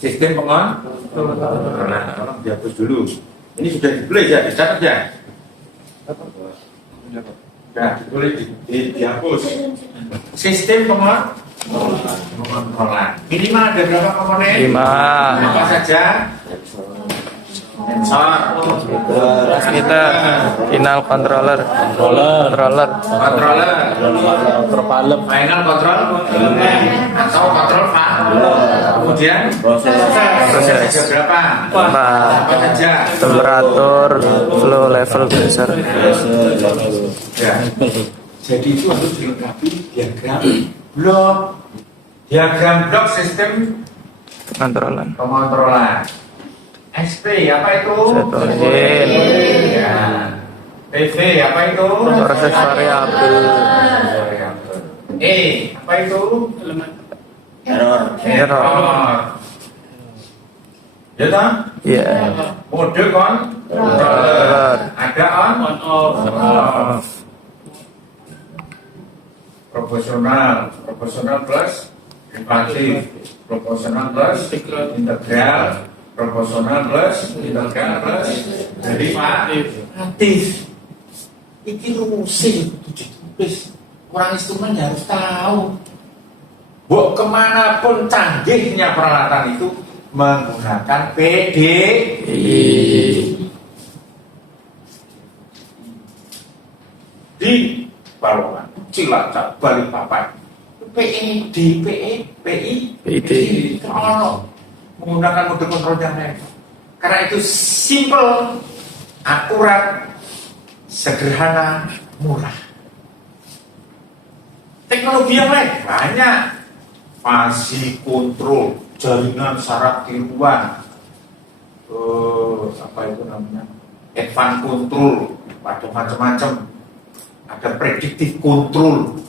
Sistem pengontrolan. Nah, tolong dihapus dulu. Ini sudah ditulis ya, dicatat ya. Sudah ditulis, dihapus. Sistem pengontrolan. Minimal ada berapa komponen? 5. Apa saja? Sensor, Transmitter, final controller, final control atau kontrol kemudian proses ada berapa? Apa saja? temperatur, flow level, pressure. Ya. Jadi itu harus dilengkapi diagram blok sistem Kontrolan. pengontrolan. SP apa itu? Setoin. Ya. PV apa itu? Proses variabel. E apa itu? Error. Ya kan? Iya. Mode controller. Ada on off. Proporsional plus relatif, proporsional plus integral, proporsional plus integral plus derivatif. Ini rumusnya ditulis. Orang instrumen harus tahu. Buk kemanapun canggihnya peralatan itu menggunakan PDI. Di Balongan, Cilacap, Balikpapan, PID. Kalau menggunakan mode kontrol yang lain. Karena itu simple, akurat, sederhana, murah. Teknologi yang lain banyak. Fasi kontrol, jaringan syarat tiruan, apa itu namanya? Advanced control, ada macam-macam. Ada predictive control,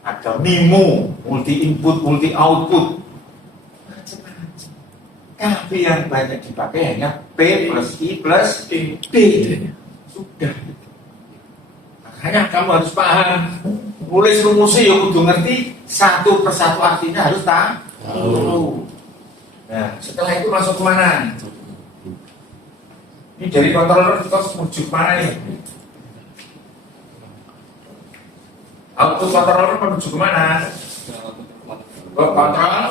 ada MIMO, multi input, multi output, macam-macam. Tapi yang banyak dipakai hanya P plus I plus D. Sudah. Makanya kamu harus paham. Nulis rumusnya ya kudu ngerti, satu persatu artinya harus tahu. Nah, setelah itu masuk kemana? Ini dari controller kita menuju kemana nih? Output controller menuju kemana? Ke kontrol.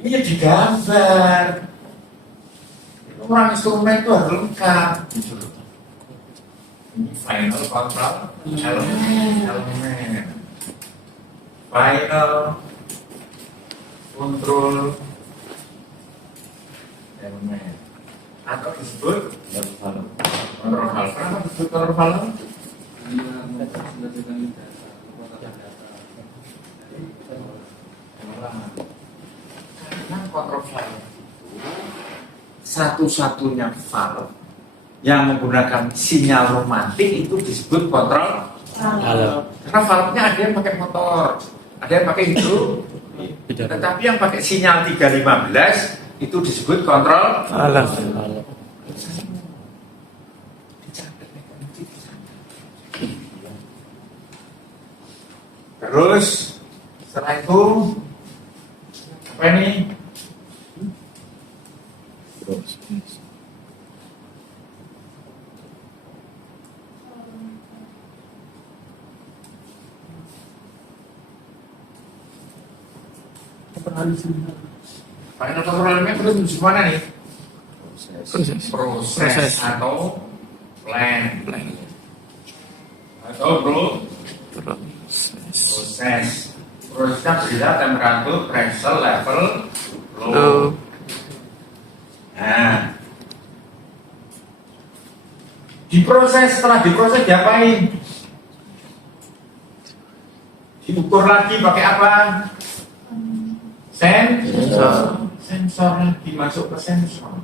Ini digambar. Orang instrumen itu harus lengkap. Ini final control elemen. Final control elemen. Atau disebut kontrol valve. Kenapa disebut kontrol valve? Karena kontrol valve satu-satunya valve yang menggunakan sinyal romantik itu disebut kontrol valve. Karena valve-nya ada yang pakai motor, ada yang pakai hidro, tetapi yang pakai sinyal 315 itu disebut kontrol Valve. Terus setelah itu apa ini? Final control elemen terus menuju mana nih? Proses atau plan atau proses. Prosesnya berita temperatur, pressure, level, flow. Nah, diproses, setelah diproses diapain? Diukur lagi pakai apa? Sensor lagi masuk ke sensor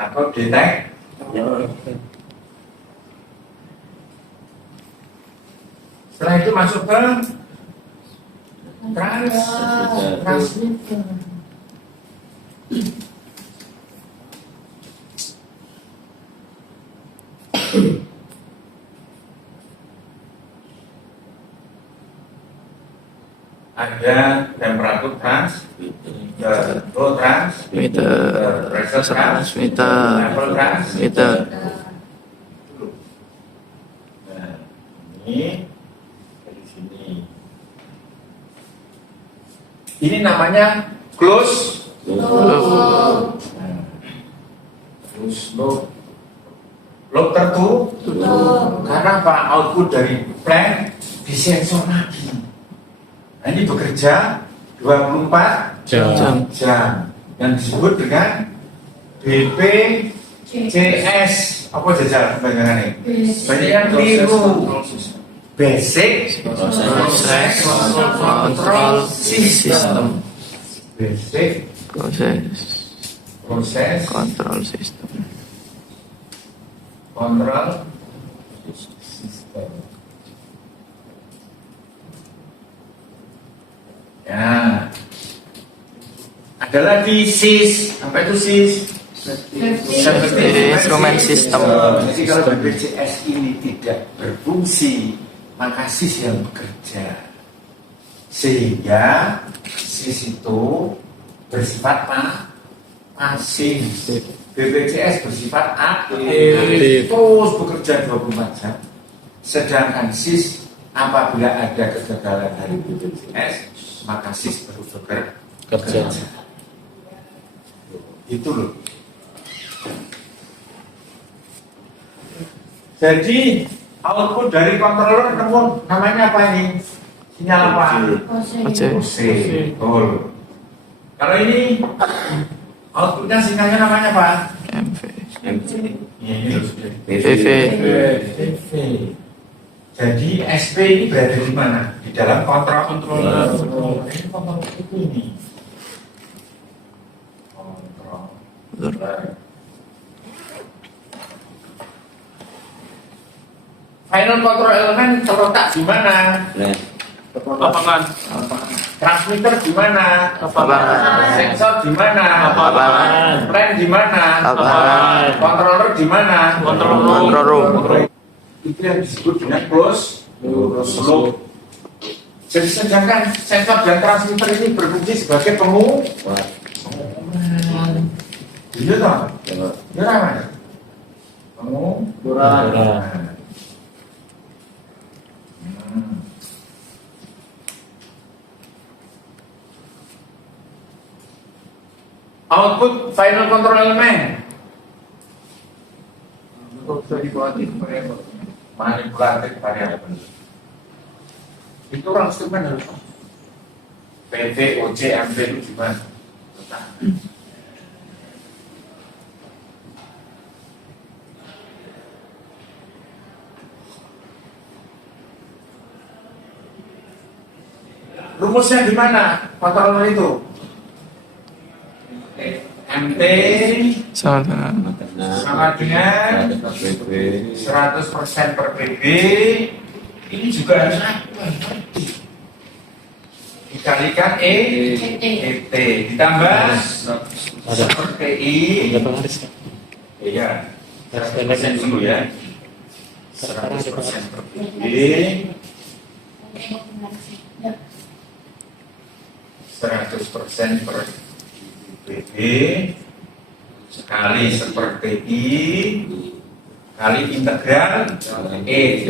atau detektor. Setelah itu masuk ke transmitter. ada temperatur transmitter, flow transmitter, pressure transmitter, level transmitter. Nah, ini dari sini. Ini namanya close loop. Close loop. Loop tertutup. Karena apa? Output dari plant disensor lagi. Nah, ini bekerja 24 jam yang disebut dengan BPCS. Apa jajal kebanyakan ini? Banyak yang keliru. Basic Process Control System. Basic Process Control System. Control System. Ya. Ada lagi SIS. Apa itu SIS? Instrument System. Jadi kalau BPCS ini tidak berfungsi, maka SIS yang bekerja. Sehingga SIS itu bersifat pasif. BPCS bersifat aktif, terus bekerja 24 jam. Sedangkan SIS apabila ada kegagalan dari BPCS, maka SIS baru bekerja. Itu loh. Jadi output dari controller namanya apa ini? Sinyal apa? OC. Betul. Kalau ini outputnya sinyalnya namanya apa? MV. PV. Jadi SP ini berada di mana? Di dalam controller. Ini controller ini. Controller. Final control element terletak di mana? Lapangan. Transmitter di mana? Lapangan. Sensor di mana? Lapangan. Plant di mana? Lapangan. Controller di mana? Control room. Itu yang disebut dengan close loop. Jadi sedangkan sensor dan transmitter ini berfungsi sebagai pengukuran. Iya toh? Iya namanya. Pengukuran. Output final control element. Manipulatif variabel. Itu orang instrumen harus PV, OC, MV itu gimana? Rumusnya di mana? Kontroler itu. MT Sama dengan 100% per PB. Ini juga harus dikalikan ET ditambah seperti I. Iya, 100% dulu ya. 100% per PB. 100% per PB sekali seperti I kali integral ET